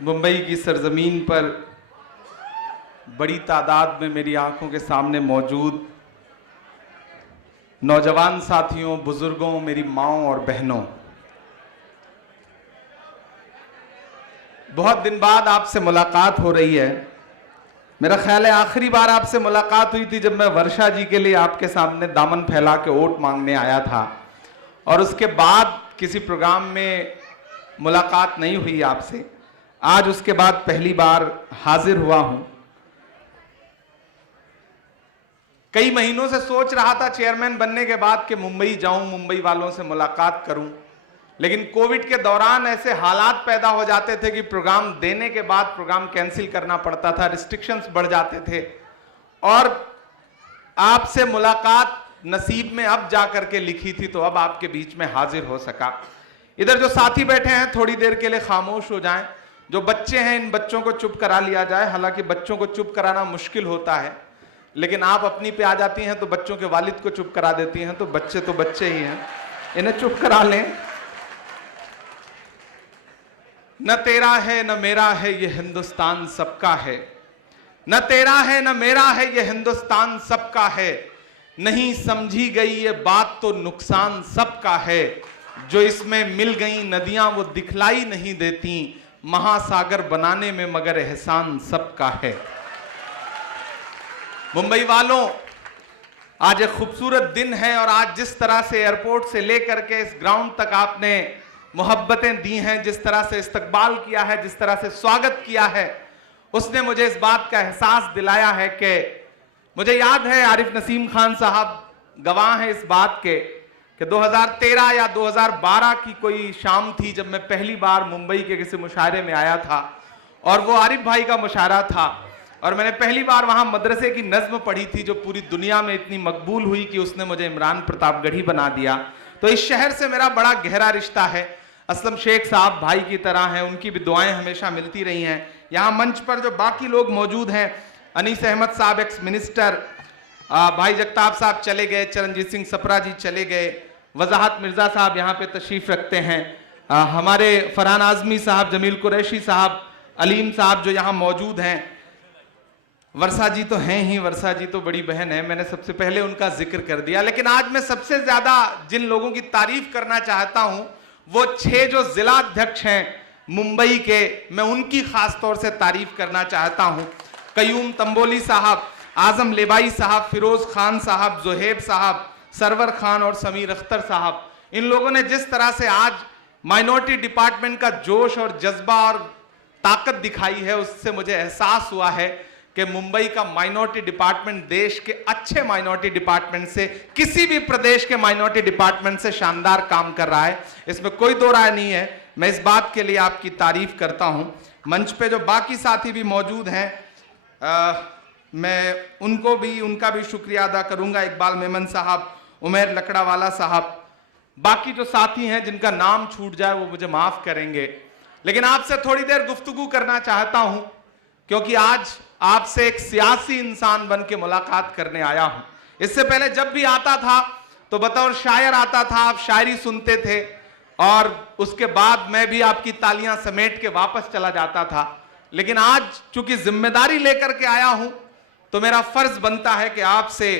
मुंबई की सरजमीन पर बड़ी तादाद में मेरी आंखों के सामने मौजूद नौजवान साथियों, बुजुर्गों, मेरी माँओं और बहनों, बहुत दिन बाद आपसे मुलाकात हो रही है। मेरा ख्याल है आखिरी बार आपसे मुलाकात हुई थी जब मैं वर्षा जी के लिए आपके सामने दामन फैला के वोट मांगने आया था, और उसके बाद किसी प्रोग्राम में मुलाकात नहीं हुई आपसे। आज उसके बाद पहली बार हाजिर हुआ हूं। कई महीनों से सोच रहा था चेयरमैन बनने के बाद कि मुंबई जाऊं, मुंबई वालों से मुलाकात करूं, लेकिन कोविड के दौरान ऐसे हालात पैदा हो जाते थे कि प्रोग्राम देने के बाद प्रोग्राम कैंसिल करना पड़ता था, रिस्ट्रिक्शंस बढ़ जाते थे, और आपसे मुलाकात नसीब में अब जाकर के लिखी थी, तो अब आपके बीच में हाजिर हो सका। इधर जो साथी बैठे हैं थोड़ी देर के लिए खामोश हो जाएं। जो बच्चे हैं इन बच्चों को चुप करा लिया जाए। हालांकि बच्चों को चुप कराना मुश्किल होता है, लेकिन आप अपनी पे आ जाती हैं तो बच्चों के वालिद को चुप करा देती हैं, तो बच्चे ही हैं, इन्हें चुप करा लें। न तेरा है न मेरा है ये हिंदुस्तान सबका है, न तेरा है न मेरा है ये हिंदुस्तान सबका है, नहीं समझी गई ये बात तो नुकसान सबका है, जो इसमें मिल गई नदियां वो दिखलाई नहीं देती, महासागर बनाने में मगर एहसान सबका है। मुंबई वालों, आज एक खूबसूरत दिन है, और आज जिस तरह से एयरपोर्ट से लेकर के इस ग्राउंड तक आपने मोहब्बतें दी हैं, जिस तरह से इस्तकबाल किया है, जिस तरह से स्वागत किया है, उसने मुझे इस बात का एहसास दिलाया है कि मुझे याद है आरिफ नसीम खान साहब गवाह हैं इस बात के कि 2013 या 2012 की कोई शाम थी जब मैं पहली बार मुंबई के किसी मुशायरे में आया था, और वो आरिफ भाई का मुशायरा था, और मैंने पहली बार वहां मदरसे की नज्म पढ़ी थी जो पूरी दुनिया में इतनी मकबूल हुई कि उसने मुझे इमरान प्रतापगढ़ी बना दिया। तो इस शहर से मेरा बड़ा गहरा रिश्ता है। असलम शेख साहब भाई की तरह हैं, उनकी भी दुआएं हमेशा मिलती रही हैं। यहाँ मंच पर जो बाकी लोग मौजूद हैं, अनीस अहमद साहब एक्स मिनिस्टर, भाई जगताप साहब चले गए, चरणजीत सिंह सप्रा जी चले गए, वजाहत मिर्जा साहब यहाँ पे तशरीफ रखते हैं, हमारे फरहान आजमी साहब, जमील कुरैशी साहब, अलीम साहब जो यहाँ मौजूद हैं, वर्षा जी तो हैं ही, वर्षा जी तो बड़ी बहन है, मैंने सबसे पहले उनका जिक्र कर दिया। लेकिन आज मैं सबसे ज्यादा जिन लोगों की तारीफ करना चाहता हूं वो 6 जो जिला अध्यक्ष हैं मुंबई के, मैं उनकी खास तौर से तारीफ करना चाहता हूं। कयूम तंबोली साहब, आजम लेबाई साहब, फिरोज खान साहब, जोहेब साहब, सरवर खान और समीर अख्तर साहब, इन लोगों ने जिस तरह से आज माइनॉरिटी डिपार्टमेंट का जोश और जज्बा और ताकत दिखाई है, उससे मुझे एहसास हुआ है कि मुंबई का माइनॉरिटी डिपार्टमेंट देश के अच्छे माइनॉरिटी डिपार्टमेंट से, किसी भी प्रदेश के माइनॉरिटी डिपार्टमेंट से शानदार काम कर रहा है। इसमें कोई दो राय नहीं है। मैं इस बात के लिए आपकी तारीफ करता हूं। मंच पे जो बाकी साथी भी मौजूद हैं, मैं उनका भी शुक्रिया अदा करूंगा। इकबाल मेमन साहब, उमेर लकड़ावाला साहब, बाकी जो साथी हैं जिनका नाम छूट जाए वो मुझे माफ करेंगे। लेकिन आपसे थोड़ी देर गुफ्तगू करना चाहता हूं, क्योंकि आज आपसे एक सियासी इंसान बन के मुलाकात करने आया हूं। इससे पहले जब भी आता था तो बतौर शायर आता था, आप शायरी सुनते थे, और उसके बाद मैं भी आपकी तालियां समेट के वापस चला जाता था। लेकिन आज चूंकि जिम्मेदारी लेकर के आया हूं तो मेरा फर्ज बनता है कि आपसे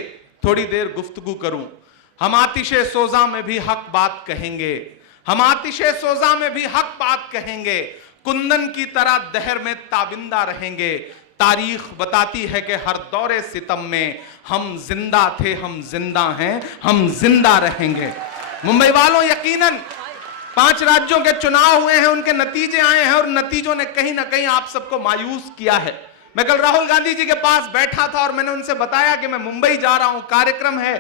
थोड़ी देर गुफ्तगू करूं। हम आतिशे सोजा में भी हक बात कहेंगे, हम आतिशे सोजा में भी हक बात कहेंगे, कुंदन की तरह दहर में ताबिंदा रहेंगे। तारीख बताती है कि हर दौरे सितम में हम जिंदा थे, हम जिंदा हैं, हम जिंदा रहेंगे। मुंबई वालों, यकीनन 5 राज्यों के चुनाव हुए हैं, उनके नतीजे आए हैं, और नतीजों ने कहीं ना कहीं आप सबको मायूस किया है। मैं कल राहुल गांधी जी के पास बैठा था और मैंने उनसे बताया कि मैं मुंबई जा रहा हूं, कार्यक्रम है,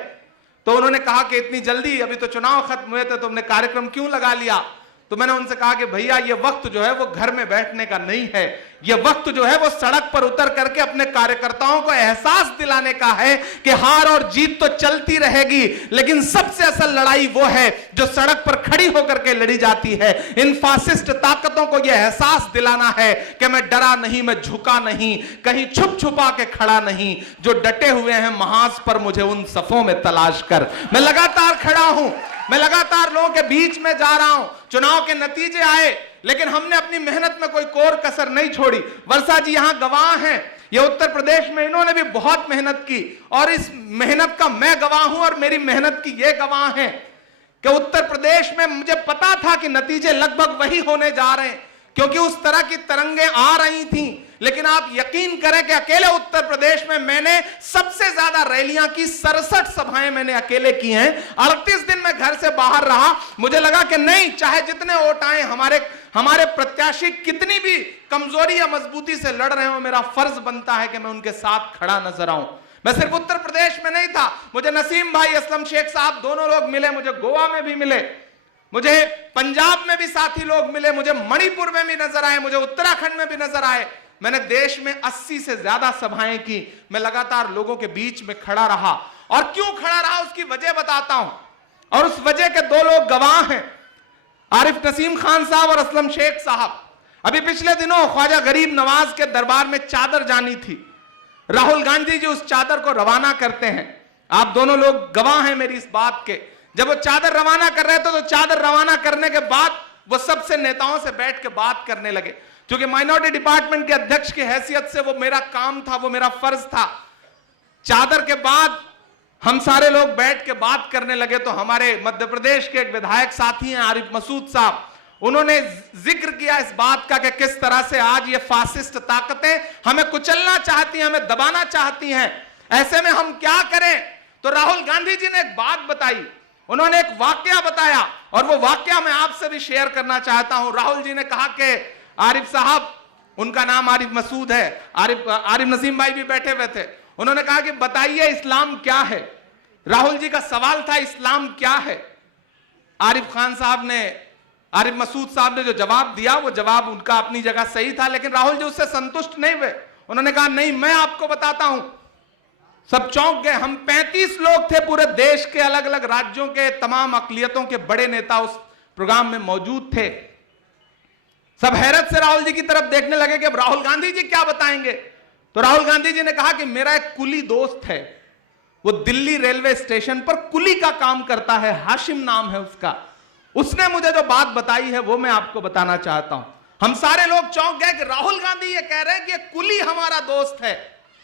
तो उन्होंने कहा कि इतनी जल्दी, अभी तो चुनाव खत्म हुए थे, तो हमने कार्यक्रम क्यों लगा लिया। तो मैंने उनसे कहा कि भैया ये वक्त जो है वो घर में बैठने का नहीं है, ये वक्त जो है वो सड़क पर उतर करके अपने कार्यकर्ताओं को एहसास दिलाने का है कि हार और जीत तो चलती रहेगी, लेकिन सबसे असल लड़ाई वो है जो सड़क पर खड़ी होकर के लड़ी जाती है। इन फासिस्ट ताकतों को यह एहसास दिलाना है कि मैं डरा नहीं, मैं झुका नहीं, कहीं छुप छुपा के खड़ा नहीं, जो डटे हुए हैं महाज पर मुझे उन सफों में तलाश कर। मैं लगातार खड़ा हूं, मैं लगातार लोगों के बीच में जा रहा हूं। चुनाव के नतीजे आए, लेकिन हमने अपनी मेहनत में कोई कोर कसर नहीं छोड़ी। वर्षा जी यहां गवाह हैं, ये उत्तर प्रदेश में इन्होंने भी बहुत मेहनत की और इस मेहनत का मैं गवाह हूं और मेरी मेहनत की ये गवाह हैं कि उत्तर प्रदेश में मुझे पता था कि नतीजे लगभग वही होने जा रहे हैं, क्योंकि उस तरह की तरंगें आ रही थी। लेकिन आप यकीन करें कि अकेले उत्तर प्रदेश में मैंने सबसे ज्यादा रैलियां की, 67 सभाएं मैंने अकेले की हैं। 38 दिन मैं घर से बाहर रहा। मुझे लगा कि नहीं, चाहे जितने वोट आए, हमारे प्रत्याशी कितनी भी कमजोरी या मजबूती से लड़ रहे हो, मेरा फर्ज बनता है कि मैं उनके साथ खड़ा नजर आऊं। मैं सिर्फ उत्तर प्रदेश में नहीं था, मुझे नसीम भाई, असलम शेख साहब दोनों लोग मिले, मुझे गोवा में भी मिले, मुझे पंजाब में भी साथी लोग मिले, मुझे मणिपुर में भी नजर आए, मुझे उत्तराखंड में भी नजर आए। मैंने देश में 80 से ज्यादा सभाएं की। मैं लगातार लोगों के बीच में खड़ा रहा, और क्यों खड़ा रहा उसकी वजह बताता हूं, और उस वजह के दो लोग गवाह हैं, आरिफ नसीम खान साहब और असलम शेख साहब। अभी पिछले दिनों ख्वाजा गरीब नवाज के दरबार में चादर जानी थी। राहुल गांधी जी उस चादर को रवाना करते हैं। आप दोनों लोग गवाह हैं मेरी इस बात के। जब वो चादर रवाना कर रहे थे तो चादर रवाना करने के बाद वो सबसे नेताओं से बैठ के बात करने लगे। क्योंकि माइनॉरिटी डिपार्टमेंट के अध्यक्ष की हैसियत से वो मेरा काम था, वो मेरा फर्ज था। चादर के बाद हम सारे लोग बैठ के बात करने लगे तो हमारे मध्य प्रदेश के एक विधायक साथी हैं आरिफ मसूद साहब, उन्होंने जिक्र किया इस बात का कि किस तरह से आज ये फासिस्ट ताकतें हमें कुचलना चाहती हैं, हमें दबाना चाहती हैं। ऐसे में हम क्या करें? तो राहुल गांधी जी ने एक बात बताई, उन्होंने एक वाकया बताया, और वो वाकया मैं आपसे भी शेयर करना चाहता हूं। राहुल जी ने कहा कि आरिफ साहब, उनका नाम आरिफ मसूद है, आरिफ नसीम भाई भी बैठे हुए थे, उन्होंने कहा कि बताइए इस्लाम क्या है। राहुल जी का सवाल था इस्लाम क्या है। आरिफ मसूद साहब ने जो जवाब दिया वो जवाब उनका अपनी जगह सही था, लेकिन राहुल जी उससे संतुष्ट नहीं हुए। उन्होंने कहा नहीं, मैं आपको बताता हूं। सब चौंक गए। हम 35 लोग थे, पूरे देश के अलग अलग राज्यों के तमाम अकलियतों के बड़े नेता उस प्रोग्राम में मौजूद थे। सब हैरत से राहुल जी की तरफ देखने लगे कि अब राहुल गांधी जी क्या बताएंगे। तो राहुल गांधी जी ने कहा कि मेरा एक कुली दोस्त है, वो दिल्ली रेलवे स्टेशन पर कुली का काम करता है, हाशिम नाम है उसका, उसने मुझे जो बात बताई है वो मैं आपको बताना चाहता हूं। हम सारे लोग चौंक गए कि राहुल गांधी ये कह रहे हैं कि कुली हमारा दोस्त है,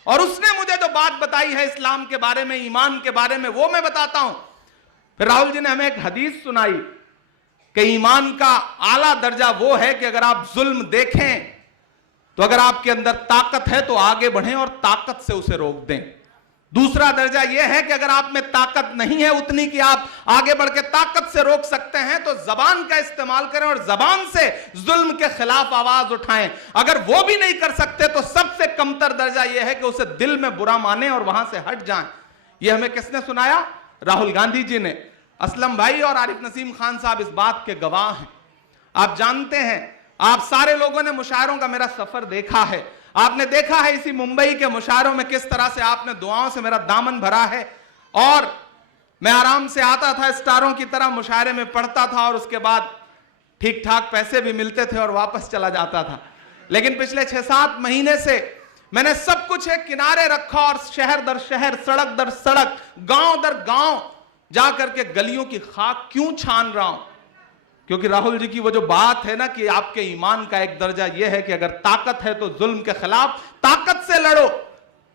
और उसने मुझे जो बात बताई है इस्लाम के बारे में, ईमान के बारे में, वो मैं बताता हूं। फिर राहुल जी ने हमें एक हदीस सुनाई कि ईमान का आला दर्जा वो है कि अगर आप जुल्म देखें तो अगर आपके अंदर ताकत है तो आगे बढ़ें और ताकत से उसे रोक दें। दूसरा दर्जा यह है कि अगर आप में ताकत नहीं है उतनी कि आप आगे बढ़ के ताकत से रोक सकते हैं, तो जबान का इस्तेमाल करें और जबान से जुल्म के खिलाफ आवाज उठाएं। अगर वो भी नहीं कर सकते तो सबसे कमतर दर्जा यह है कि उसे दिल में बुरा माने और वहां से हट जाएं। यह हमें किसने सुनाया? राहुल गांधी जी ने। असलम भाई और आरिफ नसीम खान साहब इस बात के गवाह हैं। आप जानते हैं, आप सारे लोगों ने मुशायरों का मेरा सफर देखा है। आपने देखा है इसी मुंबई के मुशायरों में किस तरह से आपने दुआओं से मेरा दामन भरा है, और मैं आराम से आता था, स्टारों की तरह मुशायरे में पढ़ता था, और उसके बाद ठीक ठाक पैसे भी मिलते थे और वापस चला जाता था। लेकिन पिछले 6-7 महीने से मैंने सब कुछ एक किनारे रखा और शहर दर शहर, सड़क दर सड़क, गांव दर गांव जाकर के गलियों की खाक क्यों छान रहा हूं? क्योंकि राहुल जी की वो जो बात है ना कि आपके ईमान का एक दर्जा यह है कि अगर ताकत है तो जुल्म के खिलाफ ताकत से लड़ो,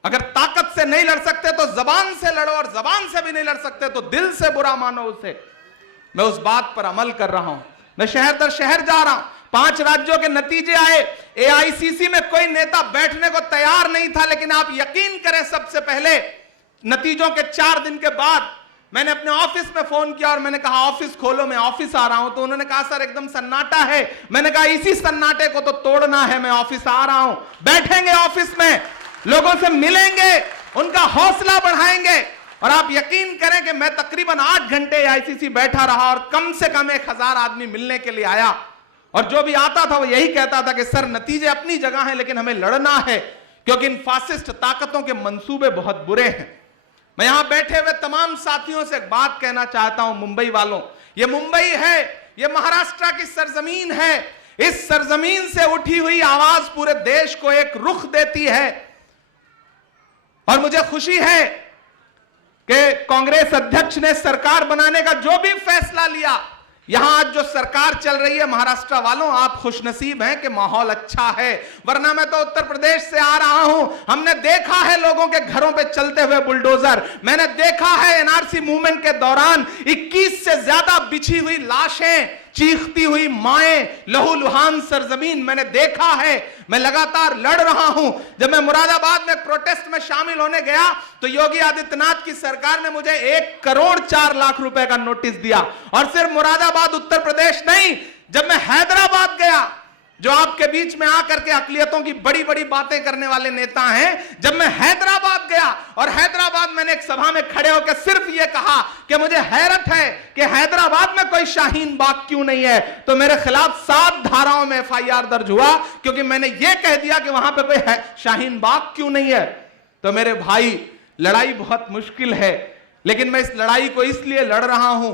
अगर ताकत से नहीं लड़ सकते तो जबान से लड़ो, और जबान से भी नहीं लड़ सकते तो दिल से बुरा मानो उसे। मैं उस बात पर अमल कर रहा हूं। मैं शहर दर शहर जा रहा हूं। 5 राज्यों के नतीजे आए। एआईसीसी में कोई नेता बैठने को तैयार नहीं था, लेकिन आप यकीन करें सबसे पहले नतीजों के 4 दिन के बाद मैंने अपने ऑफिस में फोन किया और मैंने कहा ऑफिस खोलो, मैं ऑफिस आ रहा हूं। तो उन्होंने कहा सर एकदम सन्नाटा है। मैंने कहा इसी सन्नाटे को तो तोड़ना है, मैं ऑफिस आ रहा हूं। बैठेंगे ऑफिस में, लोगों से मिलेंगे, उनका हौसला बढ़ाएंगे। और आप यकीन करें कि मैं तकरीबन 8 घंटे आईसीसी बैठा रहा और कम से कम 1000 आदमी मिलने के लिए आया, और जो भी आता था वो यही कहता था कि सर नतीजे अपनी जगह हैं लेकिन हमें लड़ना है, क्योंकि इन फासिस्ट ताकतों के मंसूबे बहुत बुरे हैं। मैं यहां बैठे हुए तमाम साथियों से एक बात कहना चाहता हूं, मुंबई वालों, ये मुंबई है, ये महाराष्ट्र की सरजमीन है। इस सरजमीन से उठी हुई आवाज पूरे देश को एक रुख देती है, और मुझे खुशी है कि कांग्रेस अध्यक्ष ने सरकार बनाने का जो भी फैसला लिया, यहां आज जो सरकार चल रही है, महाराष्ट्र वालों आप खुशनसीब हैं कि माहौल अच्छा है, वरना मैं तो उत्तर प्रदेश से आ रहा हूं। हमने देखा है लोगों के घरों पे चलते हुए बुलडोजर, मैंने देखा है एनआरसी मूवमेंट के दौरान 21 से ज्यादा बिछी हुई लाशें, चीखती हुई माएं, लहूलुहान सरजमीन मैंने देखा है। मैं लगातार लड़ रहा हूं। जब मैं मुरादाबाद में प्रोटेस्ट में शामिल होने गया तो योगी आदित्यनाथ की सरकार ने मुझे 1,04,00,000 रुपए का नोटिस दिया। और सिर्फ मुरादाबाद उत्तर प्रदेश नहीं, जब मैं हैदराबाद गया, जो आपके बीच में आकर के अकलियतों की बड़ी बड़ी बातें करने वाले नेता हैं, जब मैं हैदराबाद गया और हैदराबाद मैंने एक सभा में खड़े होकर सिर्फ यह कहा कि मुझे हैरत है कि हैदराबाद में कोई शाहीन बाग क्यों नहीं है, तो मेरे खिलाफ 7 धाराओं में FIR दर्ज हुआ, क्योंकि मैंने यह कह दिया कि वहां पे कोई शाहीन बाग क्यों नहीं है। तो मेरे भाई, लड़ाई बहुत मुश्किल है, लेकिन मैं इस लड़ाई को इसलिए लड़ रहा हूं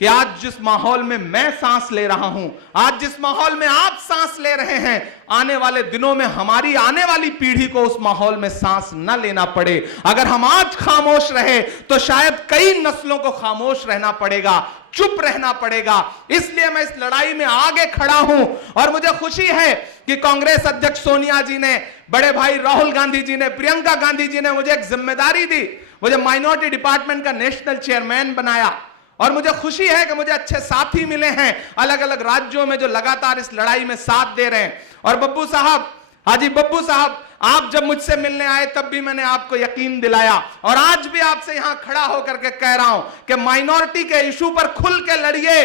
कि आज जिस माहौल में मैं सांस ले रहा हूं, आज जिस माहौल में आप सांस ले रहे हैं, आने वाले दिनों में हमारी आने वाली पीढ़ी को उस माहौल में सांस न लेना पड़े। अगर हम आज खामोश रहे तो शायद कई नस्लों को खामोश रहना पड़ेगा, चुप रहना पड़ेगा। इसलिए मैं इस लड़ाई में आगे खड़ा हूं। और मुझे खुशी है कि कांग्रेस अध्यक्ष सोनिया जी ने, बड़े भाई राहुल गांधी जी ने, प्रियंका गांधी जी ने मुझे एक जिम्मेदारी दी, मुझे माइनॉरिटी डिपार्टमेंट का नेशनल चेयरमैन बनाया। और मुझे खुशी है कि मुझे अच्छे साथी मिले हैं अलग अलग राज्यों में जो लगातार इस लड़ाई में साथ दे रहे हैं। और बब्बू साहब, हाजी बब्बू साहब, आप जब मुझसे मिलने आए तब भी मैंने आपको यकीन दिलाया, और आज भी आपसे यहां खड़ा होकर के कह रहा हूं कि माइनॉरिटी के इशू पर खुल के लड़िए।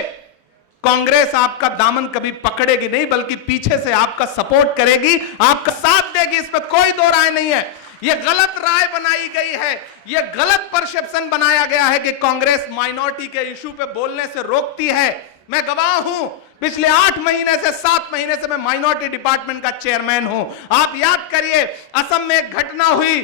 कांग्रेस आपका दामन कभी पकड़ेगी नहीं, बल्कि पीछे से आपका सपोर्ट करेगी, आपका साथ देगी, इस पर कोई दो राय नहीं है। यह गलत राय बनाई गई है, यह गलत परसेप्शन बनाया गया है कि कांग्रेस माइनॉरिटी के इशू पे बोलने से रोकती है। मैं गवाह हूं, पिछले 8 महीने से 7 महीने से मैं माइनॉरिटी डिपार्टमेंट का चेयरमैन हूं। आप याद करिए, असम में एक घटना हुई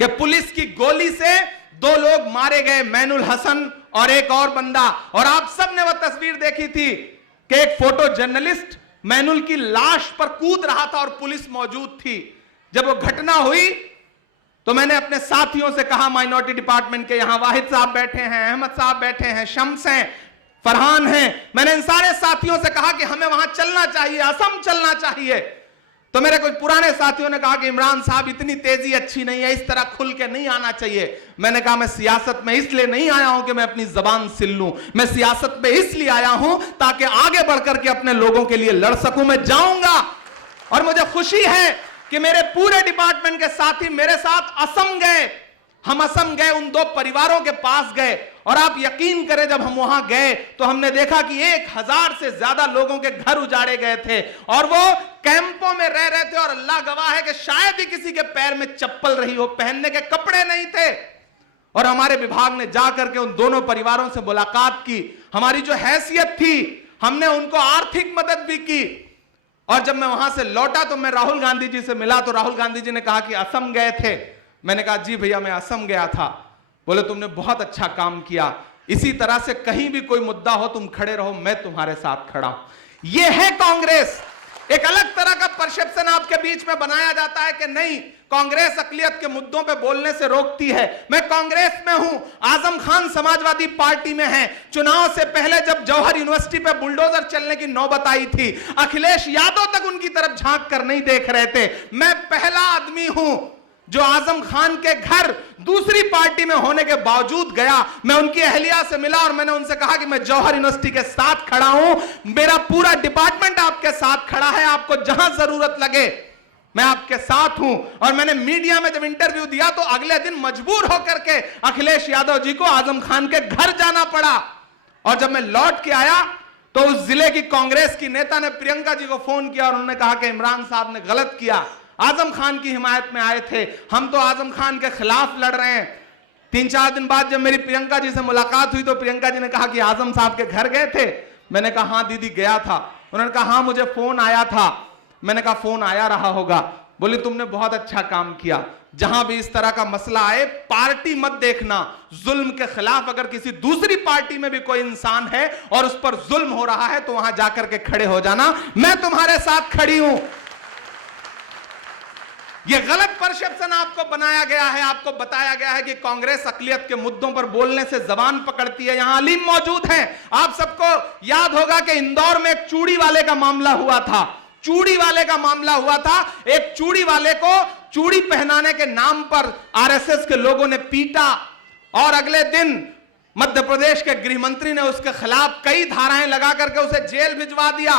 कि पुलिस की गोली से 2 लोग मारे गए, मैनुल हसन और एक और बंदा। और आप सबने वह तस्वीर देखी थी कि एक फोटो जर्नलिस्ट मैनुल की लाश पर कूद रहा था और पुलिस मौजूद थी। जब वो घटना हुई तो मैंने अपने साथियों से कहा, माइनॉरिटी डिपार्टमेंट के, यहां वाहिद साहब बैठे हैं, अहमद साहब बैठे हैं, शम्स हैं, फरहान हैं, मैंने इन सारे साथियों से कहा कि हमें वहां चलना चाहिए, असम चलना चाहिए। तो मेरे कुछ पुराने साथियों ने कहा कि इमरान साहब इतनी तेजी अच्छी नहीं है, इस तरह खुल के नहीं आना चाहिए। मैंने कहा मैं सियासत में इसलिए नहीं आया हूं कि मैं अपनी जबान सिल लूं, मैं सियासत में इसलिए आया हूं ताकि आगे बढ़कर के अपने लोगों के लिए लड़ सकूं। मैं जाऊंगा और मुझे खुशी है कि मेरे पूरे डिपार्टमेंट के साथी मेरे साथ असम गए। हम असम गए, उन 2 परिवारों के पास गए, और आप यकीन करें जब हम वहां गए तो हमने देखा कि 1000 से ज्यादा लोगों के घर उजाड़े गए थे और वो कैंपों में रह रहे थे। और अल्लाह गवाह है कि शायद ही किसी के पैर में चप्पल रही हो, पहनने के कपड़े नहीं थे। और हमारे विभाग ने जाकर के उन दोनों परिवारों से मुलाकात की, हमारी जो हैसियत थी हमने उनको आर्थिक मदद भी की। और जब मैं वहां से लौटा तो मैं राहुल गांधी जी से मिला तो राहुल गांधी जी ने कहा कि असम गए थे। मैंने कहा जी भैया मैं असम गया था। बोले तुमने बहुत अच्छा काम किया, इसी तरह से कहीं भी कोई मुद्दा हो तुम खड़े रहो, मैं तुम्हारे साथ खड़ा हूं। यह है कांग्रेस। एक अलग तरह का परसेप्शन आपके बीच में बनाया जाता है कि नहीं, कांग्रेस अकलियत के मुद्दों पे बोलने से रोकती है। मैं कांग्रेस में हूं, आजम खान समाजवादी पार्टी में है। चुनाव से पहले जब जौहर यूनिवर्सिटी पे बुलडोजर चलने की नौबत आई थी, अखिलेश यादव तक उनकी तरफ झांक कर नहीं देख रहे थे। मैं पहला आदमी हूं जो आजम खान के घर दूसरी पार्टी में होने के बावजूद गया। मैं उनकी अहलिया से मिला और मैंने उनसे कहा कि मैं जौहर यूनिवर्सिटी के साथ खड़ा हूं, मेरा पूरा डिपार्टमेंट आपके साथ खड़ा है, आपको जहां जरूरत लगे मैं आपके साथ हूं। और मैंने मीडिया में जब इंटरव्यू दिया तो अगले दिन मजबूर होकर के अखिलेश यादव जी को आजम खान के घर जाना पड़ा। और जब मैं लौट के आया तो उस जिले की कांग्रेस की नेता ने प्रियंका जी को फोन किया और उन्होंने कहा कि इमरान साहब ने गलत किया, आजम खान की हिमायत में आए थे, हम तो आजम खान के खिलाफ लड़ रहे हैं। 3-4 दिन बाद जब मेरी प्रियंका जी से मुलाकात हुई तो प्रियंका जी ने कहा कि आजम साहब के घर गए थे। मैंने कहा हाँ दीदी गया था। उन्होंने कहा हाँ मुझे फोन आया था। मैंने कहा फोन आया रहा होगा। बोली तुमने बहुत अच्छा काम किया। जहां भी इस तरह का मसला आए पार्टी मत देखना, जुल्म के खिलाफ अगर किसी दूसरी पार्टी में भी कोई इंसान है और उस पर जुल्म हो रहा है तो वहां जाकर के खड़े हो जाना। मैं तुम्हारे साथ खड़ी हूं। ये गलत परसेप्शन आपको बनाया गया है। आपको बताया गया है कि कांग्रेस अकलियत के मुद्दों पर बोलने से जबान पकड़ती है। यहां अलीम मौजूद हैं। आप सबको याद होगा कि इंदौर में एक चूड़ी वाले का मामला हुआ था। चूड़ी वाले का मामला हुआ था। एक चूड़ी वाले को चूड़ी पहनाने के नाम पर आरएसएस के लोगों ने पीटा और अगले दिन मध्य प्रदेश के गृह मंत्री ने उसके खिलाफ कई धाराएं लगा करके उसे जेल भिजवा दिया।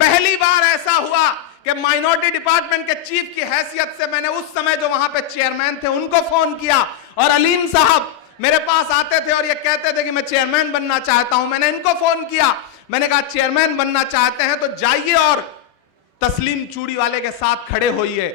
पहली बार ऐसा हुआ कि माइनॉरिटी डिपार्टमेंट के चीफ की हैसियत से मैंने उस समय जो वहां पे चेयरमैन थे उनको फोन किया और अलीम साहब मेरे पास आते थे और ये कहते थे कि मैं चेयरमैन बनना चाहता हूं। मैंने इनको फोन किया, मैंने कहा चेयरमैन बनना चाहते हैं तो जाइए और तस्लीम चूड़ी वाले के साथ खड़े होइए,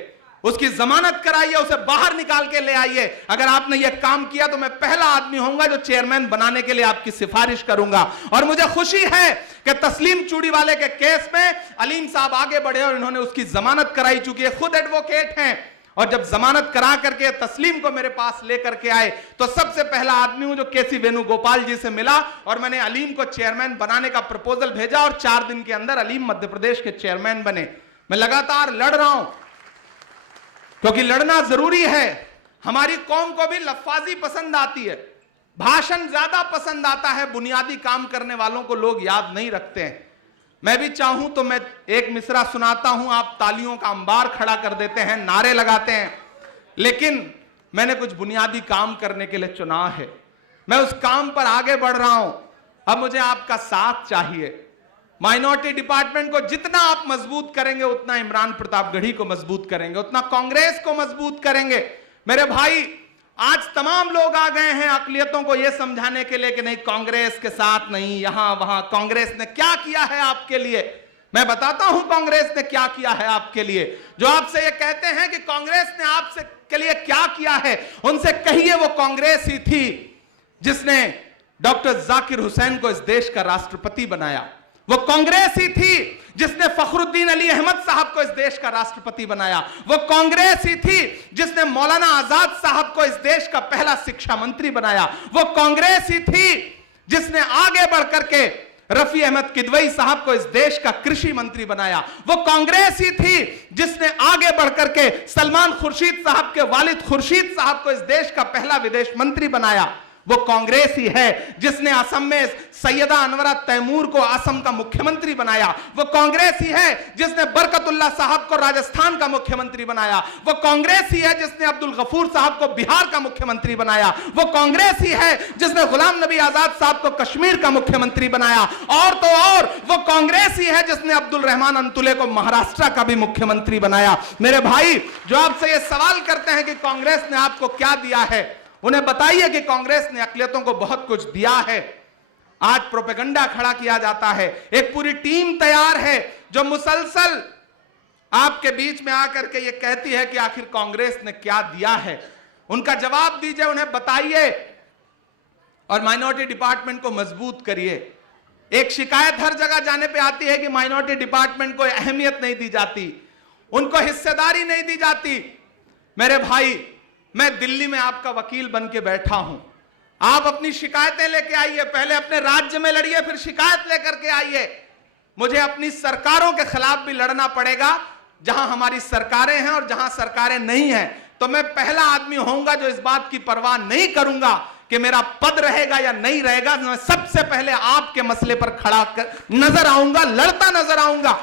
उसकी जमानत कराइए, उसे बाहर निकाल के ले आइए। अगर आपने यह काम किया तो मैं पहला आदमी होऊंगा जो चेयरमैन बनाने के लिए आपकी सिफारिश करूंगा। और मुझे खुशी है कि तस्लीम चूड़ी वाले के केस में अलीम साहब आगे बढ़े और इन्होंने उसकी जमानत कराई, चूंकि ये खुद एडवोकेट हैं। और जब जमानत करा करके तस्लीम को मेरे पास लेकर के आए तो सबसे पहला आदमी हूं जो केसी वेणुगोपाल जी से मिला और मैंने अलीम को चेयरमैन बनाने का प्रपोजल भेजा और 4 दिन के अंदर अलीम मध्य प्रदेश के चेयरमैन बने। मैं लगातार लड़ रहा हूं क्योंकि लड़ना जरूरी है। हमारी कौम को भी लफ्फाजी पसंद आती है, भाषण ज्यादा पसंद आता है, बुनियादी काम करने वालों को लोग याद नहीं रखते हैं। मैं भी चाहूं तो मैं एक मिसरा सुनाता हूं, आप तालियों का अंबार खड़ा कर देते हैं, नारे लगाते हैं, लेकिन मैंने कुछ बुनियादी काम करने के लिए चुना है। मैं उस काम पर आगे बढ़ रहा हूं। अब मुझे आपका साथ चाहिए। माइनॉरिटी डिपार्टमेंट को जितना आप मजबूत करेंगे उतना इमरान प्रतापगढ़ी को मजबूत करेंगे, उतना कांग्रेस को मजबूत करेंगे। मेरे भाई, आज तमाम लोग आ गए हैं अकलियतों को यह समझाने के लिए कि नहीं कांग्रेस के साथ नहीं, यहां वहां। कांग्रेस ने क्या किया है आपके लिए? मैं बताता हूं कांग्रेस ने क्या किया है आपके लिए। जो आपसे ये कहते हैं कि कांग्रेस ने आपसे के लिए क्या किया है, उनसे कहिए वो कांग्रेस ही थी जिसने डॉक्टर जाकिर हुसैन को इस देश का राष्ट्रपति बनाया। वो कांग्रेस ही थी जिसने फखरुद्दीन अली अहमद साहब को इस देश का राष्ट्रपति बनाया। वो कांग्रेस ही थी जिसने मौलाना आजाद साहब को इस देश का पहला शिक्षा मंत्री बनाया। वो कांग्रेस ही थी जिसने आगे बढ़कर के रफी अहमद किदवई साहब को इस देश का कृषि मंत्री बनाया। वो कांग्रेस ही थी जिसने आगे बढ़कर के सलमान खुर्शीद साहब के वालिद खुर्शीद साहब को इस देश का पहला विदेश मंत्री बनाया। वो कांग्रेस ही है जिसने असम में सैयदा अनवरा तैमूर को असम का मुख्यमंत्री बनाया। वो कांग्रेस ही है जिसने बरकतुल्लाह साहब को राजस्थान का मुख्यमंत्री बनाया। वो कांग्रेस ही है जिसने अब्दुल गफूर साहब को बिहार का मुख्यमंत्री बनाया। वो कांग्रेस ही है जिसने गुलाम नबी आजाद साहब को कश्मीर का मुख्यमंत्री बनाया। और तो और वो कांग्रेस ही है जिसने अब्दुल रहमान अंतुले को महाराष्ट्र का भी मुख्यमंत्री बनाया। मेरे भाई, जो आपसे ये सवाल करते हैं कि कांग्रेस ने आपको क्या दिया है, उन्हें बताइए कि कांग्रेस ने अकलियतों को बहुत कुछ दिया है। आज प्रोपेगेंडा खड़ा किया जाता है, एक पूरी टीम तैयार है जो मुसलसल आपके बीच में आकर के ये कहती है कि आखिर कांग्रेस ने क्या दिया है। उनका जवाब दीजिए, उन्हें बताइए और माइनॉरिटी डिपार्टमेंट को मजबूत करिए। एक शिकायत हर जगह जाने पे आती है कि माइनॉरिटी डिपार्टमेंट को अहमियत नहीं दी जाती, उनको हिस्सेदारी नहीं दी जाती। मेरे भाई, मैं दिल्ली में आपका वकील बन के बैठा हूं। आप अपनी शिकायतें लेके आइए, पहले अपने राज्य में लड़िए, फिर शिकायत लेकर के आइए। मुझे अपनी सरकारों के खिलाफ भी लड़ना पड़ेगा जहां हमारी सरकारें हैं और जहां सरकारें नहीं हैं। तो मैं पहला आदमी होऊंगा जो इस बात की परवाह नहीं करूंगा कि मेरा पद रहेगा या नहीं रहेगा। मैं सबसे पहले आपके मसले पर खड़ा नजर आऊंगा, लड़ता नजर आऊंगा।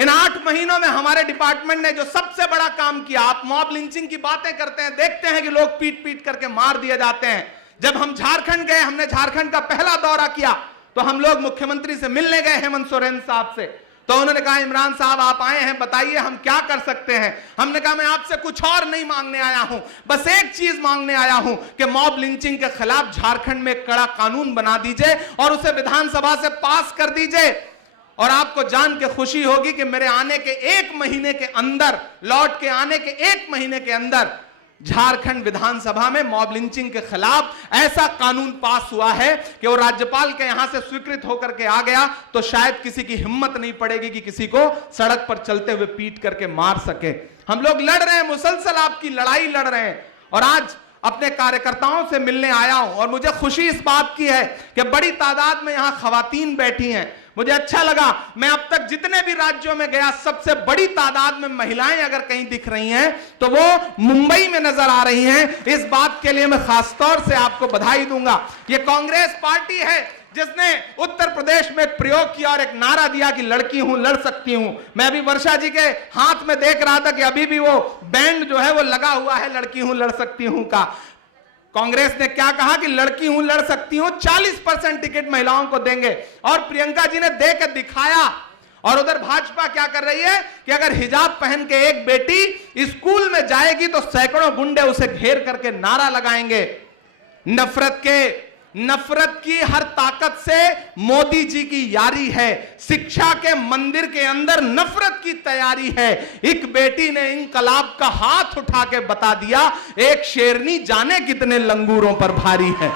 इन 8 महीनों में हमारे डिपार्टमेंट ने जो सबसे बड़ा काम किया, आप मॉब लिंचिंग की बातें करते हैं, देखते हैं कि लोग पीट पीट करके मार दिए जाते हैं। जब हम झारखंड गए, हमने झारखंड का पहला दौरा किया तो हम लोग मुख्यमंत्री से मिलने गए, हेमंत सोरेन साहब से। तो उन्होंने कहा, इमरान साहब आप आए हैं, बताइए हम क्या कर सकते हैं। हमने कहा, मैं आपसे कुछ और नहीं मांगने आया हूं, बस एक चीज मांगने आया हूं कि मॉब लिंचिंग के खिलाफ झारखंड में कड़ा कानून बना दीजिए और उसे विधानसभा से पास कर दीजिए। और आपको जान के खुशी होगी कि मेरे आने के 1 महीने के अंदर, लौट के आने के 1 महीने के अंदर झारखंड विधानसभा में मॉब लिंचिंग के खिलाफ ऐसा कानून पास हुआ है कि वो राज्यपाल के यहां से स्वीकृत होकर के आ गया तो शायद किसी की हिम्मत नहीं पड़ेगी कि किसी को सड़क पर चलते हुए पीट करके मार सके। हम लोग लड़ रहे हैं, मुसलसल आपकी लड़ाई लड़ रहे हैं। और आज अपने कार्यकर्ताओं से मिलने आया हूं और मुझे खुशी इस बात की है कि बड़ी तादाद में यहां खवातीन बैठी हैं। मुझे अच्छा लगा, मैं अब तक जितने भी राज्यों में गया सबसे बड़ी तादाद में महिलाएं अगर कहीं दिख रही हैं तो वो मुंबई में नजर आ रही हैं। इस बात के लिए मैं खासतौर से आपको बधाई दूंगा। ये कांग्रेस पार्टी है जिसने उत्तर प्रदेश में एक प्रयोग किया और एक नारा दिया कि लड़की हूं लड़ सकती हूं। मैं अभी वर्षा जी के हाथ में देख रहा था कि अभी भी वो बैंड जो है वो लगा हुआ है लड़की हूं लड़ सकती हूं का। कांग्रेस ने क्या कहा कि लड़की हूं लड़ सकती हूं, 40% टिकट महिलाओं को देंगे और प्रियंका जी ने दे के दिखाया। और उधर भाजपा क्या कर रही है कि अगर हिजाब पहन के एक बेटी स्कूल में जाएगी तो सैकड़ों गुंडे उसे घेर करके नारा लगाएंगे। नफरत की हर ताकत से मोदी जी की यारी है। शिक्षा के मंदिर के अंदर नफरत की तैयारी है। एक बेटी ने इंकलाब का हाथ उठा के बता दिया, एक शेरनी जाने कितने लंगूरों पर भारी है।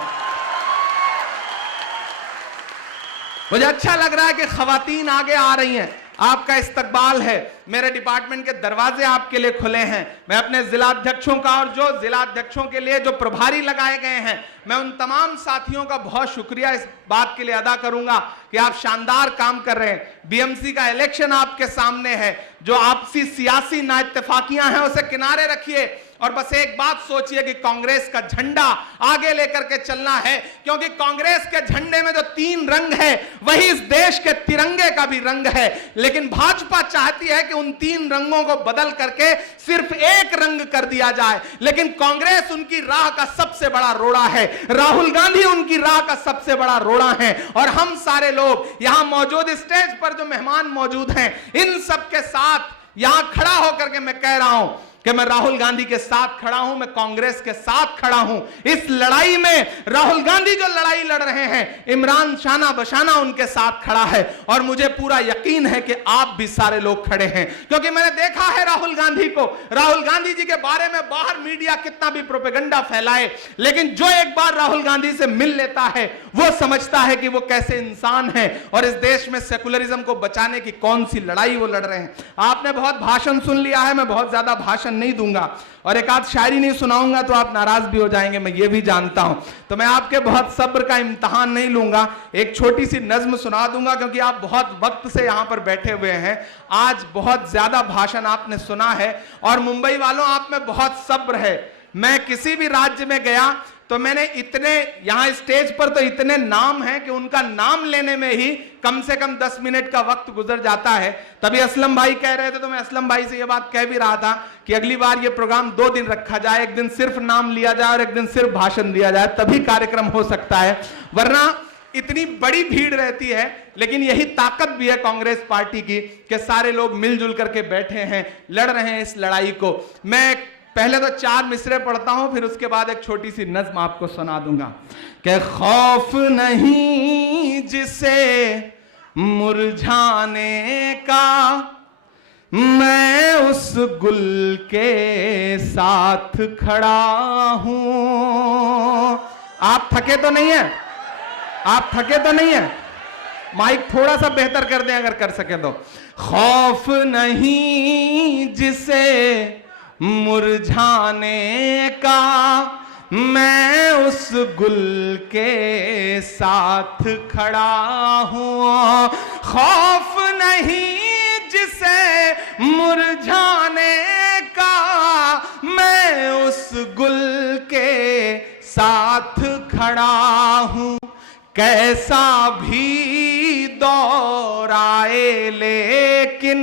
मुझे अच्छा लग रहा है कि खवातीन आगे आ रही हैं। आपका इस्तकबाल है, मेरे डिपार्टमेंट के दरवाजे आपके लिए खुले हैं। मैं अपने जिलाध्यक्षों का और जो जिलाध्यक्षों के लिए जो प्रभारी लगाए गए हैं, मैं उन तमाम साथियों का बहुत शुक्रिया इस बात के लिए अदा करूंगा कि आप शानदार काम कर रहे हैं। बीएमसी का इलेक्शन आपके सामने है। जो आपसी सियासी नाइत्तेफाकियां हैं उसे किनारे रखिए और बस एक बात सोचिए कि कांग्रेस का झंडा आगे लेकर के चलना है, क्योंकि कांग्रेस के झंडे में जो 3 रंग है वही इस देश के तिरंगे का भी रंग है। लेकिन भाजपा चाहती है कि उन 3 रंगों को बदल करके सिर्फ एक रंग कर दिया जाए। लेकिन कांग्रेस उनकी राह का सबसे बड़ा रोड़ा है, राहुल गांधी उनकी राह का सबसे बड़ा रोड़ा है। और हम सारे लोग यहां मौजूद, स्टेज पर जो मेहमान मौजूद हैं, इन सबके साथ यहां खड़ा होकर के मैं कह रहा हूं कि मैं राहुल गांधी के साथ खड़ा हूं, मैं कांग्रेस के साथ खड़ा हूं। इस लड़ाई में राहुल गांधी जो लड़ाई लड़ रहे हैं, इमरान शाना बशाना उनके साथ खड़ा है और मुझे पूरा यकीन है कि आप भी सारे लोग खड़े हैं, क्योंकि मैंने देखा है राहुल गांधी को। राहुल गांधी जी के बारे में बाहर मीडिया कितना भी प्रोपेगेंडा फैलाए, लेकिन जो एक बार राहुल गांधी से मिल लेता है वो समझता है कि वो कैसे इंसान है और इस देश में सेकुलरिज्म को बचाने की कौन सी लड़ाई वो लड़ रहे हैं। आपने बहुत भाषण सुन लिया है, मैं बहुत ज्यादा भाषण नहीं दूंगा और एक आध शायरी नहीं सुनाऊंगा तो आप नाराज भी हो जाएंगे, मैं ये भी जानता हूं। तो मैं आपके बहुत सब्र का इम्तिहान नहीं लूंगा, एक छोटी सी नज्म सुना दूंगा, क्योंकि आप बहुत वक्त से यहां पर बैठे हुए हैं। आज बहुत ज्यादा भाषण आपने सुना है और मुंबई वालों आप में बहुत सब्र है। मैं किसी भी राज्य में गया तो मैंने इतने, यहां स्टेज पर तो इतने नाम हैं कि उनका नाम लेने में ही कम से कम 10 मिनट का वक्त गुजर जाता है। तभी असलम भाई कह रहे थे तो मैं असलम भाई से यह बात कह भी रहा था कि अगली बार यह प्रोग्राम 2 दिन रखा जाए, एक दिन सिर्फ नाम लिया जाए और एक दिन सिर्फ भाषण दिया जाए, तभी कार्यक्रम हो सकता है। वरना इतनी बड़ी भीड़ रहती है। लेकिन यही ताकत भी है कांग्रेस पार्टी की कि सारे लोग मिलजुल करके बैठे हैं, लड़ रहे हैं इस लड़ाई को। मैं पहले तो 4 मिसरे पढ़ता हूं, फिर उसके बाद एक छोटी सी नज्म आपको सुना दूंगा कि खौफ नहीं जिसे मुरझाने का, मैं उस गुल के साथ खड़ा हूं। आप थके तो नहीं है? आप थके तो नहीं है? माइक थोड़ा सा बेहतर कर दें अगर कर सके तो। खौफ नहीं जिसे मुरझाने का, मैं उस गुल के साथ खड़ा हूं। खौफ नहीं जिसे मुरझाने का, मैं उस गुल के साथ खड़ा हूं। कैसा भी दौर आए लेकिन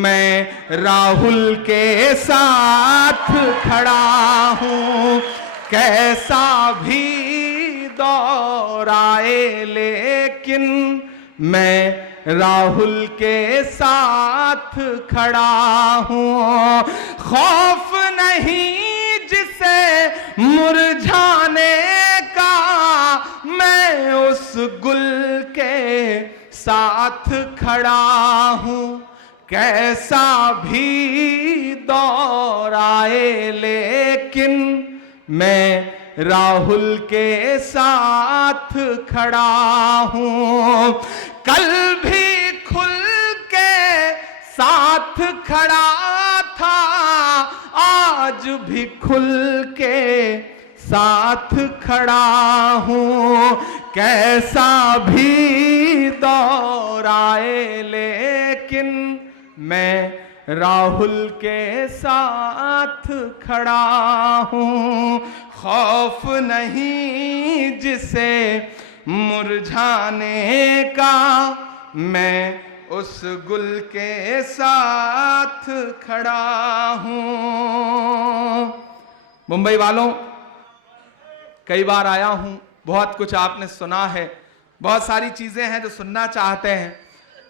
मैं राहुल के साथ खड़ा हूं। कैसा भी दौर आए लेकिन मैं राहुल के साथ खड़ा हूं। खौफ नहीं जिसे मुरझाने का, मैं उस गुल के साथ खड़ा हूं। कैसा भी दौर आए लेकिन मैं राहुल के साथ खड़ा हूं। कल भी खुल के साथ खड़ा था, आज आज भी खुल के साथ खड़ा हूं, कैसा भी दौर आए लेकिन मैं राहुल के साथ खड़ा हूं। खौफ नहीं जिसे मुरझाने का, मैं उस गुल के साथ खड़ा हूं। मुंबई वालों, कई बार आया हूं, बहुत कुछ आपने सुना है, बहुत सारी चीजें हैं जो सुनना चाहते हैं,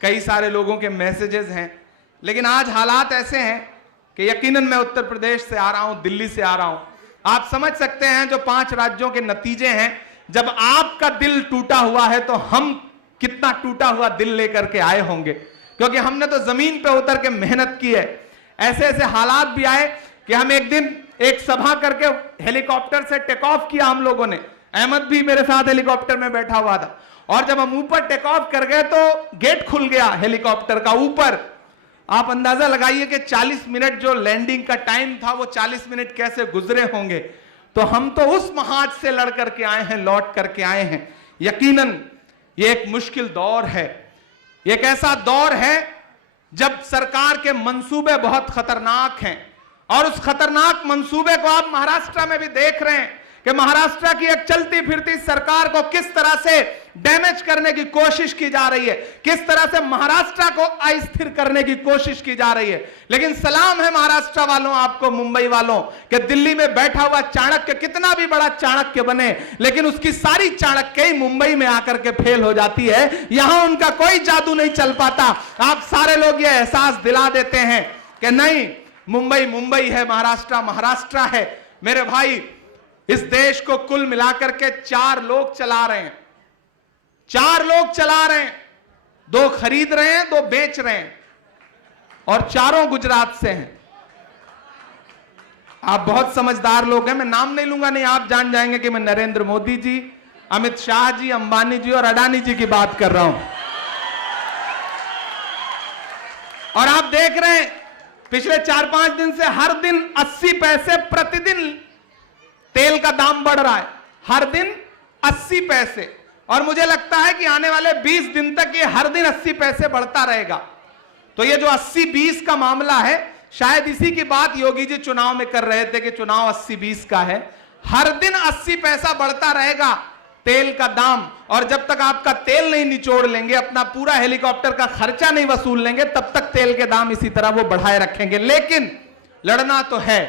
कई सारे लोगों के मैसेजेस हैं, लेकिन आज हालात ऐसे हैं कि यकीनन मैं उत्तर प्रदेश से आ रहा हूं, दिल्ली से आ रहा हूं। आप समझ सकते हैं जो 5 राज्यों के नतीजे हैं। जब आपका दिल टूटा हुआ है तो हम कितना टूटा हुआ दिल लेकर के आए होंगे, क्योंकि हमने तो जमीन पे उतर के मेहनत की है। ऐसे ऐसे हालात भी आए कि हम एक दिन एक सभा करके हेलीकॉप्टर से टेक ऑफ किया हम लोगों ने। अहमद भी मेरे साथ हेलीकॉप्टर में बैठा हुआ था, और जब हम ऊपर टेक ऑफ कर गए तो गेट खुल गया हेलीकॉप्टर का ऊपर। आप अंदाजा लगाइए कि 40 मिनट जो लैंडिंग का टाइम था, वो 40 मिनट कैसे गुजरे होंगे। तो हम तो उस महाज से लड़ करके आए हैं, लौट करके आए हैं। यकीनन ये एक मुश्किल दौर है, ये एक ऐसा दौर है जब सरकार के मंसूबे बहुत खतरनाक हैं, और उस खतरनाक मंसूबे को आप महाराष्ट्र में भी देख रहे हैं कि महाराष्ट्र की एक चलती फिरती सरकार को किस तरह से डैमेज करने की कोशिश की जा रही है, किस तरह से महाराष्ट्र को अस्थिर करने की कोशिश की जा रही है। लेकिन सलाम है महाराष्ट्र वालों, आपको मुंबई वालों, कि दिल्ली में बैठा हुआ चाणक्य कितना भी बड़ा चाणक्य बने, लेकिन उसकी सारी चाणक्य ही मुंबई में आकर के फेल हो जाती है। यहां उनका कोई जादू नहीं चल पाता। आप सारे लोग ये एहसास दिला देते हैं कि नहीं, मुंबई मुंबई है, महाराष्ट्र महाराष्ट्र है। मेरे भाई, इस देश को कुल मिलाकर के 4 लोग चला रहे हैं, 4 लोग चला रहे हैं। 2 खरीद रहे हैं, 2 बेच रहे हैं, और चारों गुजरात से हैं। आप बहुत समझदार लोग हैं, मैं नाम नहीं लूंगा, नहीं आप जान जाएंगे कि मैं नरेंद्र मोदी जी, अमित शाह जी, अंबानी जी और अडानी जी की बात कर रहा हूं। और आप देख रहे हैं पिछले 4-5 दिन से हर दिन 80 पैसे प्रतिदिन तेल का दाम बढ़ रहा है, हर दिन 80 पैसे। और मुझे लगता है कि आने वाले 20 दिन तक ये हर दिन 80 पैसे बढ़ता रहेगा। तो ये जो 80-20 का मामला है, शायद इसी की बात योगी जी चुनाव में कर रहे थे कि चुनाव 80-20 का है। हर दिन 80 पैसा बढ़ता रहेगा तेल का दाम, और जब तक आपका तेल नहीं निचोड़ लेंगे, अपना पूरा हेलीकॉप्टर का खर्चा नहीं वसूल लेंगे, तब तक तेल के दाम इसी तरह वो बढ़ाए रखेंगे। लेकिन लड़ना तो है,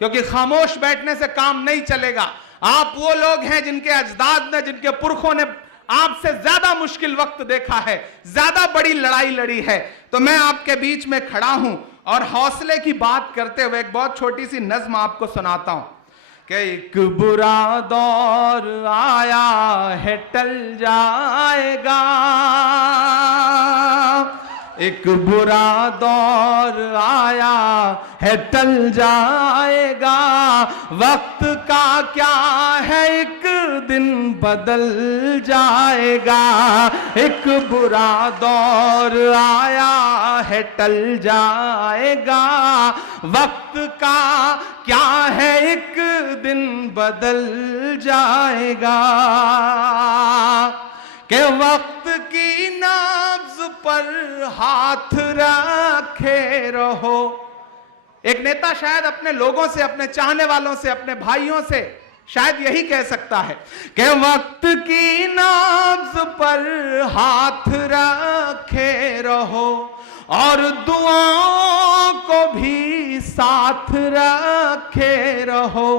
क्योंकि खामोश बैठने से काम नहीं चलेगा। आप वो लोग हैं जिनके अजदाद ने, जिनके पुरखों ने आपसे ज्यादा मुश्किल वक्त देखा है, ज्यादा बड़ी लड़ाई लड़ी है। तो मैं आपके बीच में खड़ा हूं, और हौसले की बात करते हुए एक बहुत छोटी सी नज्म आपको सुनाता हूं कि एक बुरा दौर आया है, टल जाएगा। एक बुरा दौर आया है, टल जाएगा। वक्त का क्या है, एक दिन बदल जाएगा। एक बुरा दौर आया है, टल जाएगा। वक्त का क्या है, एक दिन बदल जाएगा। के वक्त की नाब्ज पर हाथ रखे रहो। एक नेता शायद अपने लोगों से, अपने चाहने वालों से, अपने भाइयों से शायद यही कह सकता है कि वक्त की नाब्ज पर हाथ रखे रहो, और दुआओं को भी साथ रखे रहो।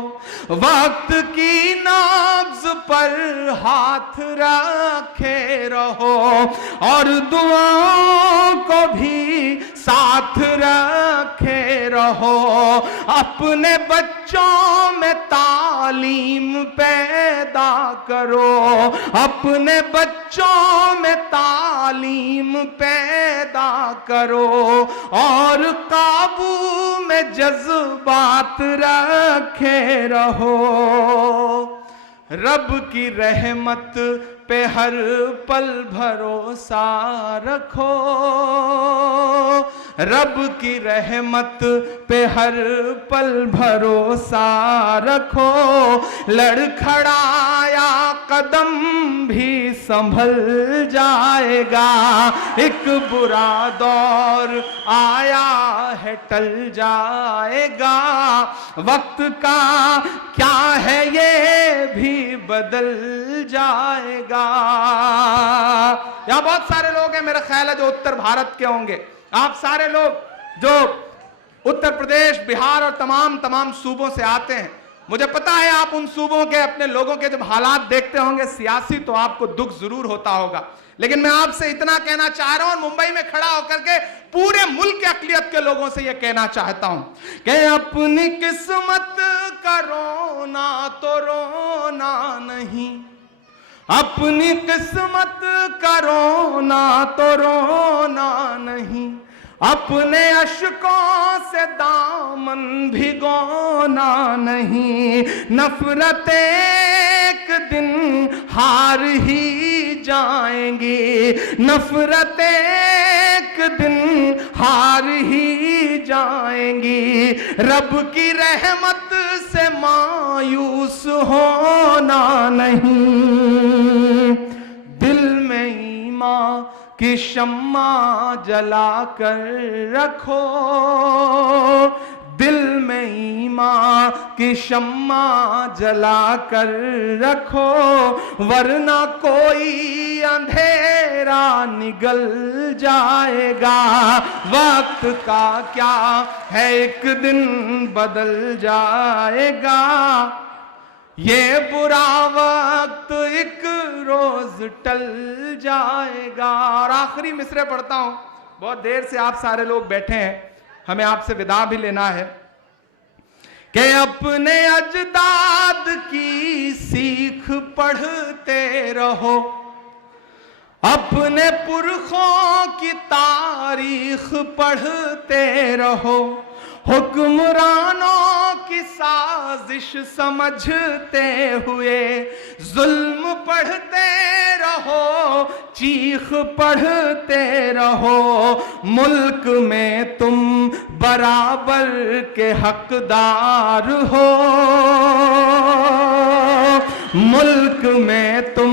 वक्त की नाब्ज पर हाथ रखे रहो, और दुआओं को भी साथ रखे रहो। अपने बच्चों में तालीम पैदा करो, अपने बच्चों में तालीम पैदा करो, और काबू में जज्बात रखे रहो। रब की रहमत पे हर पल भरोसा रखो, रब की रहमत पे हर पल भरोसा रखो, लड़खड़ाया कदम भी संभल जाएगा, एक बुरा दौर आया है टल जाएगा, वक्त का क्या है ये भी बदल जाएगा। यहां बहुत सारे लोग हैं, मेरा ख्याल है जो उत्तर भारत के होंगे। आप सारे लोग जो उत्तर प्रदेश, बिहार और तमाम सूबों से आते हैं, मुझे पता है आप उन सूबों के अपने लोगों के जब हालात देखते होंगे सियासी, तो आपको दुख जरूर होता होगा। लेकिन मैं आपसे इतना कहना चाह रहा हूं और मुंबई में खड़ा होकर के पूरे मुल्क के अकलियत के लोगों से यह कहना चाहता हूं कि अपनी किस्मत का रोना तो रोना नहीं, अपनी किस्मत का रोना तो रोना नहीं, अपने अश्कों से दामन भिगोना नहीं, नफरत एक दिन हार ही जाएंगी, नफरत एक दिन हार ही जाएंगी, रब की रहमत से मायूस होना नहीं, दिल में ईमान कि शम्मा जला कर रखो, दिल में ईमान की शम्मा जला कर रखो, वरना कोई अंधेरा निगल जाएगा, वक्त का क्या है एक दिन बदल जाएगा, ये बुरा वक्त एक रोज टल जाएगा। और आखिरी मिसरे पढ़ता हूं, बहुत देर से आप सारे लोग बैठे हैं, हमें आपसे विदा भी लेना है, कि अपने अजदाद की सीख पढ़ते रहो, अपने पुरखों की तारीख पढ़ते रहो, हुक्मरानों की साजिश समझते हुए जुल्म पढ़ते रहो, चीख पढ़ते रहो, मुल्क में तुम बराबर के हकदार हो, मुल्क में तुम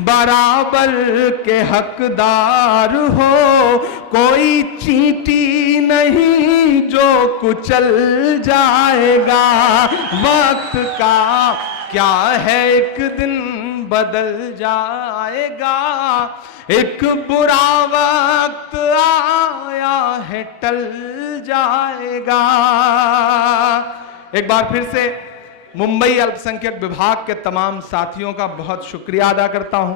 बराबर के हकदार हो, कोई चींटी नहीं जो कुचल जाएगा, वक्त का क्या है एक दिन बदल जाएगा, एक बुरा वक्त आया है टल जाएगा। एक बार फिर से मुंबई अल्पसंख्यक विभाग के तमाम साथियों का बहुत शुक्रिया अदा करता हूं।